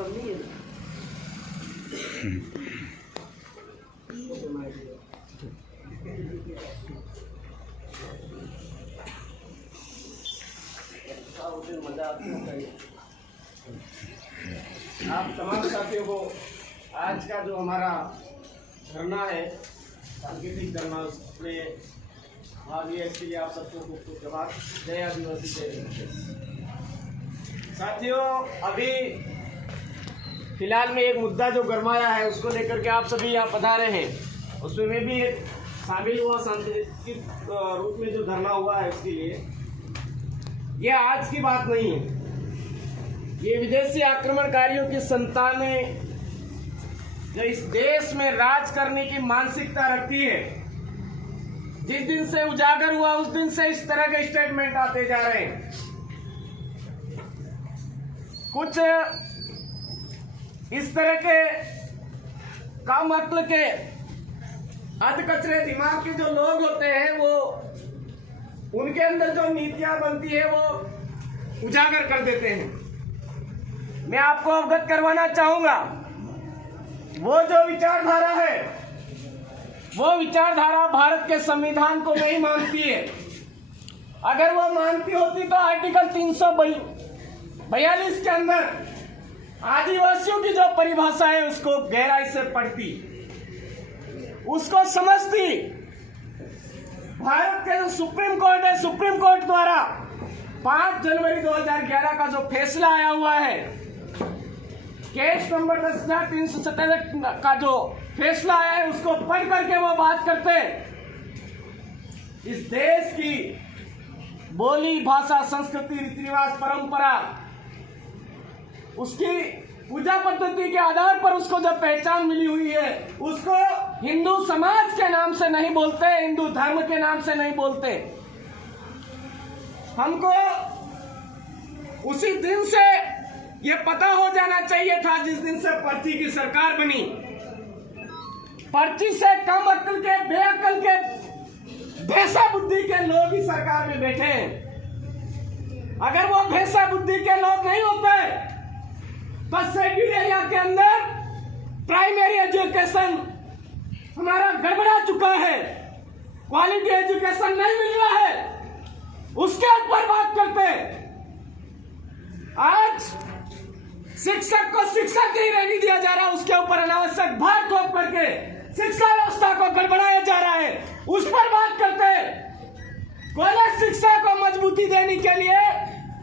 आप तमाम साथियों को आज का जो हमारा धरना है, सांकेतिक धरना, उसमें भाग लिया, इसके लिए आप सबको खूब जवाब। जय आदिवासी जय। साथियों, अभी फिलहाल में एक मुद्दा जो गरमाया है उसको लेकर के आप सभी यहाँ पधारे हैं, उसमें मैं भी एक शामिल हुआ सांकेतिक रूप में जो धरना हुआ है उसके लिए। ये आज की बात नहीं है, ये विदेशी आक्रमणकारियों की संतानें जो इस देश में राज करने की मानसिकता रखती है, जिस दिन से उजागर हुआ उस दिन से इस तरह के स्टेटमेंट आते जा रहे हैं। कुछ इस तरह के काम अक्ल के अधकचरे दिमाग के जो लोग होते हैं, वो उनके अंदर जो नीतियां बनती है वो उजागर कर देते हैं। मैं आपको अवगत करवाना चाहूंगा, वो जो विचारधारा है, वो विचारधारा भारत के संविधान को नहीं मानती है। अगर वो मानती होती तो आर्टिकल 342 के अंदर आदिवासियों की जो परिभाषा है उसको गहराई से पढ़ती, उसको समझती। भारत के जो सुप्रीम कोर्ट है, सुप्रीम कोर्ट द्वारा 5 जनवरी 2011 का जो फैसला आया हुआ है, केस नंबर 10,367 का जो फैसला आया है, उसको पढ़ करके वो बात करते इस देश की बोली, भाषा, संस्कृति, रीति रिवाज, परंपरा, उसकी पूजा पद्धति के आधार पर उसको जब पहचान मिली हुई है, उसको हिंदू समाज के नाम से नहीं बोलते, हिंदू धर्म के नाम से नहीं बोलते। हमको उसी दिन से ये पता हो जाना चाहिए था जिस दिन से पर्ची की सरकार बनी। पर्ची से कम अक्ल के, बेअक्ल के, भैंसा बुद्धि के लोग ही सरकार में बैठे हैं। अगर वो भैंसा बुद्धि के लोग नहीं होते तो शेड्यूल एरिया के अंदर प्राइमरी एजुकेशन हमारा गड़बड़ा चुका है, क्वालिटी एजुकेशन नहीं मिल रहा है, उसके ऊपर बात करते। आज शिक्षक को शिक्षक ही रहने दिया जा रहा है, उसके ऊपर अनावश्यक भार थोप करके शिक्षा व्यवस्था को गड़बड़ाया जा रहा है, उस पर बात करते। कॉलेज शिक्षा को मजबूती देने के लिए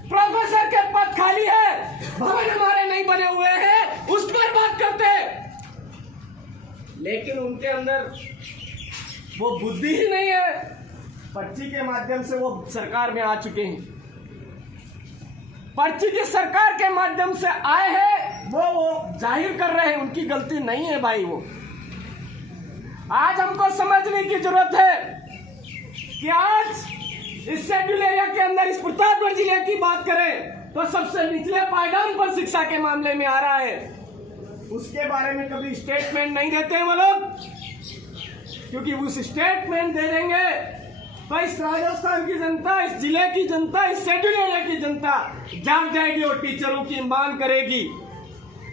प्रोफेसर के पद खाली है, भवन हमारे नहीं बने हुए हैं, उस पर बात करते। लेकिन उनके अंदर वो बुद्धि ही नहीं है। पर्ची के माध्यम से वो सरकार में आ चुके हैं, पर्ची की सरकार के माध्यम से आए हैं, वो जाहिर कर रहे हैं, उनकी गलती नहीं है भाई। वो आज हमको समझने की जरूरत है कि आज इस शेड्यूल एरिया के अंदर इस प्रतापगढ़ जिले की बात करें तो सबसे निचले पायदान पर शिक्षा के मामले में आ रहा है। उसके बारे में कभी स्टेटमेंट नहीं देते वो लोग, क्योंकि उस स्टेटमेंट दे देंगे तो इस राजस्थान की जनता, इस जिले की जनता, इस शेड्यूल एरिया की जनता जाग जाएगी और टीचरों की मांग करेगी।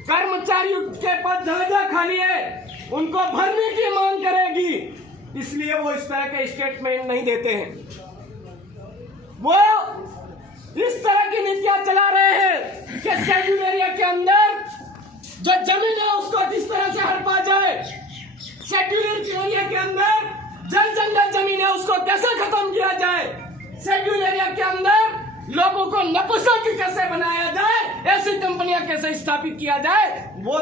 कर्मचारियों के पद जगह खाली है, उनको भरने की मांग करेगी। इसलिए वो इस तरह के स्टेटमेंट नहीं देते हैं। वो इस तरह की नीतियां चला रहे हैं कि शेड्यूल एरिया के अंदर जो जमीन है उसको किस तरह से हड़पा जाए, शेड्यूल एरिया के अंदर जंगल जमीन है उसको कैसे खत्म किया जाए, शेड्यूल एरिया के अंदर लोगों को नपुंसक कैसे बनाया जाए, ऐसी कंपनियां कैसे स्थापित किया जाए, वो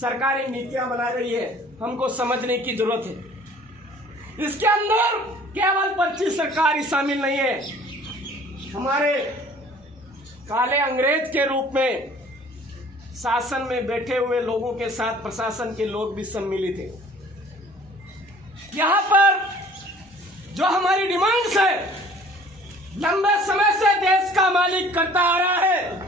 सरकारी नीतियां बना रही है। हमको समझने की जरूरत है। इसके अंदर केवल पर्ची सरकार ही शामिल नहीं है, हमारे काले अंग्रेज के रूप में शासन में बैठे हुए लोगों के साथ प्रशासन के लोग भी सम्मिलित हैं। यहाँ पर जो हमारी डिमांड्स है लंबे समय से देश का मालिक करता आ रहा है,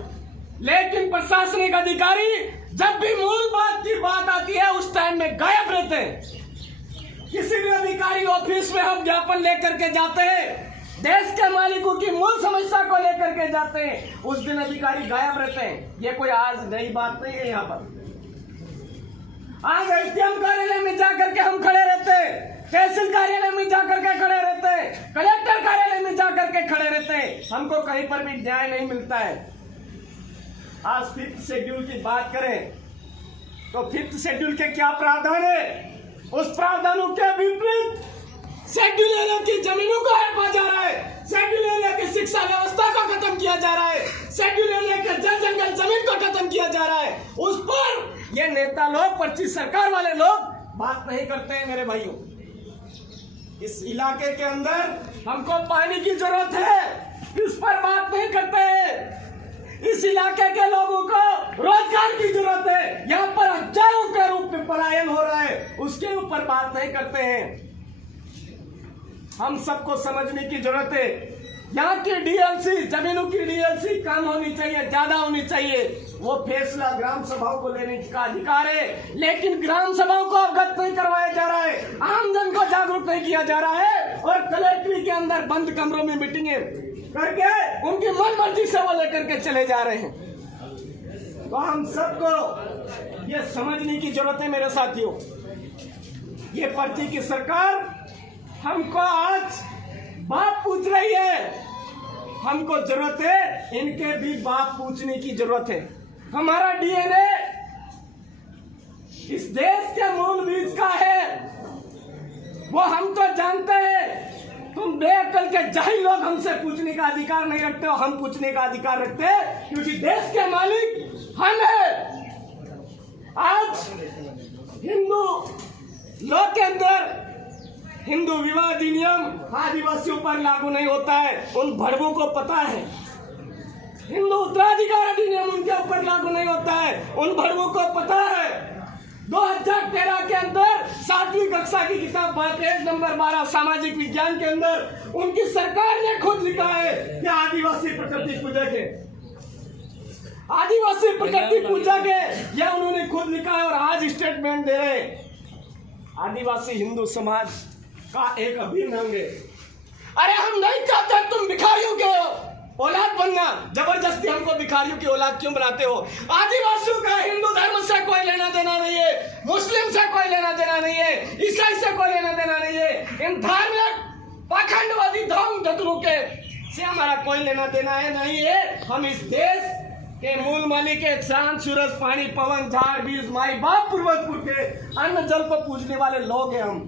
लेकिन प्रशासनिक अधिकारी जब भी मूल बात की बात आती है उस टाइम में गायब रहते हैं। किसी भी अधिकारी ऑफिस में हम ज्ञापन लेकर के जाते हैं देश के मालिकों की मूल समस्या को लेकर के जाते हैं, उस दिन अधिकारी गायब रहते हैं। ये कोई आज नई बात नहीं है। यहाँ पर आज एसडीएम कार्यालय में जाकर के हम खड़े रहते हैं, तहसील कार्यालय में जाकर के खड़े रहते हैं, कलेक्टर कार्यालय में जाकर के खड़े रहते हैं, हमको कहीं पर भी न्याय नहीं मिलता है। आज 5th शेड्यूल की बात करें तो 5th शेड्यूल के क्या प्रावधान है? उस प्रावधानों के विपरीत शेड्यूल एरिया की जमीनों को हड़पा जा रहा है, शेड्यूल एरिया की शिक्षा व्यवस्था को खत्म किया जा रहा है, शेड्यूल एरिया के जंगल जमीन को खत्म किया जा रहा है। उस पर ये नेता लोग, पर्ची सरकार वाले लोग बात नहीं करते हैं। मेरे भाइयों, इस इलाके के अंदर हमको पानी की जरूरत है, इस पर बात नहीं करते हैं। इस इलाके के लोगों को रोजगार की जरूरत है, यहाँ पर हजारों के रूप में पलायन हो रहा है, उसके ऊपर बात नहीं करते हैं। हम सबको समझने की जरूरत है, यहाँ की डीएलसी, जमीनों की डीएलसी कम होनी चाहिए, ज्यादा होनी चाहिए। वो फैसला ग्राम सभाओं को लेने का अधिकार है, लेकिन ग्राम सभाओं को अवगत नहीं करवाया जा रहा है, आमजन को जागरूक नहीं किया जा रहा है, और कलेक्ट्री के अंदर बंद कमरों में मीटिंगें करके उनकी मन मर्जी से वो लेकर के चले जा रहे हैं। तो हम सबको ये समझने की जरूरत है मेरे साथियों, ये पर्ची की सरकार हमको आज बाप पूछ रही है, हमको जरूरत है इनके भी बाप पूछने की जरूरत है। हमारा डीएनए इस देश के मूल बीज का है, वो हम तो जानते हैं। तुम बेअक्ल के जाहिल लोग हमसे पूछने का अधिकार नहीं रखते हो, हम पूछने का अधिकार रखते हैं, क्योंकि देश के मालिक हम हैं। आज हिंदू लोग के अंदर हिंदू विवाह अधिनियम आदिवासियों पर लागू नहीं होता है, उन भड़वों को पता है। हिंदू उत्तराधिकार अधिनियम उनके ऊपर लागू नहीं होता है, उन भड़वों को पता है। 2013 के अंदर 7वीं कक्षा की किताब पेज नंबर 12 सामाजिक विज्ञान के अंदर उनकी सरकार ने खुद लिखा है कि आदिवासी प्रकृति पूजक है, आदिवासी प्रकृति पूजक है, यह उन्होंने खुद लिखा है। और आज स्टेटमेंट दे रहे हैं आदिवासी हिंदू समाज का एक अभिन्न अंग है। अरे हम नहीं चाहते तुम भिखारियों के औलाद बनना, जबरदस्ती हमको भिखारियों की औलाद क्यों बनाते हो? आदिवासियों का हिंदू धर्म से कोई लेना देना नहीं है, मुस्लिम से कोई लेना देना नहीं है, ईसाई से कोई लेना देना नहीं है, इन धार्मिक पाखंडवादी धर्म जतनों के से हमारा कोई लेना देना है नहीं है। हम इस देश के मूल मालिक है, चांद सूरज पानी पवन झाड़ बीज माई बाप पूर्वज के अन्न जल को पूजने वाले लोग हैं। हम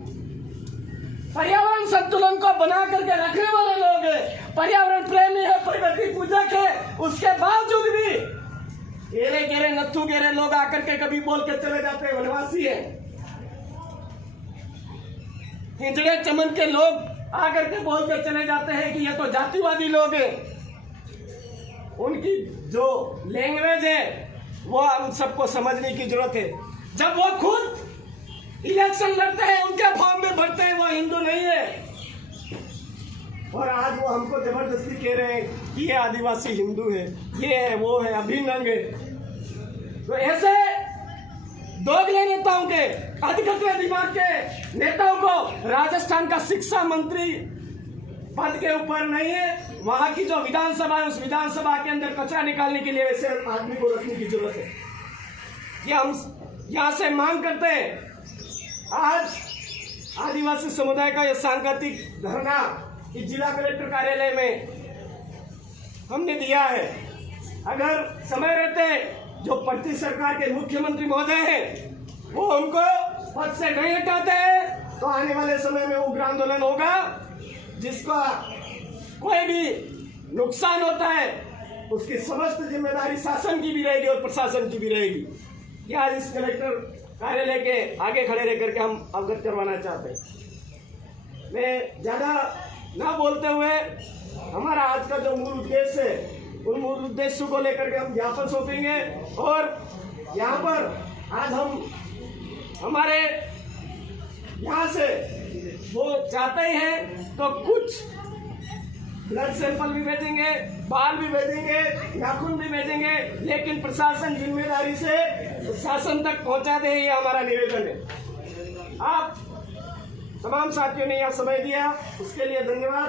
पर्यावरण संतुलन को बना करके रखने वाले लोग हैं, पर्यावरण प्रेमी है, प्रकृति पूजक है। उसके बावजूद भी गेरे गेरे नत्थु गेरे लोग आकर के कभी बोल के चले जाते हैं वनवासी है। हिजड़े चमन के लोग आकर के बोल के चले जाते हैं कि ये तो जातिवादी लोग हैं। उनकी जो लैंग्वेज है वो हम सबको समझने की जरूरत है। जब वो खुद इलेक्शन लड़ते हैं, उनके फॉर्म में भरते हैं, वो हिंदू नहीं है, और आज वो हमको जबरदस्ती कह रहे हैं कि ये आदिवासी हिंदू है, ये है वो है, अभिन्न अंग है। तो ऐसे दोगले नेताओं के, अधिकतर दिमाग के नेताओं को राजस्थान का शिक्षा मंत्री पद के ऊपर नहीं है, वहां की जो विधानसभा है उस विधानसभा के अंदर कचरा निकालने के लिए ऐसे आदमी को रखने की जरूरत है। ये हम यहां से मांग करते हैं। आज आदिवासी समुदाय का यह सांकेतिक धरना इस जिला कलेक्टर कार्यालय में हमने दिया है। अगर समय रहते जो पर्ची सरकार के मुख्यमंत्री महोदय हैं वो उनको पद से नहीं हटाते हैं तो आने वाले समय में उग्र आंदोलन होगा, जिसका कोई भी नुकसान होता है उसकी समस्त जिम्मेदारी शासन की भी रहेगी और प्रशासन की भी रहेगी। क्या इस कलेक्टर कार्यालय के आगे खड़े रह करके हम अवगत करवाना चाहते हैं। मैं ज्यादा ना बोलते हुए हमारा आज का जो मूल उद्देश्य है उन मूल उद्देश्यों को लेकर के हम ज्ञापन सौंपेंगे, और यहाँ पर आज हम हमारे यहाँ से वो चाहते हैं तो कुछ ब्लड सैंपल भी भेजेंगे, बाल भी भेजेंगे, नाखून भी भेजेंगे, लेकिन प्रशासन जिम्मेदारी से शासन तक पहुंचा दे, ये हमारा निवेदन है। आप तमाम साथियों ने यह समय दिया, उसके लिए धन्यवाद।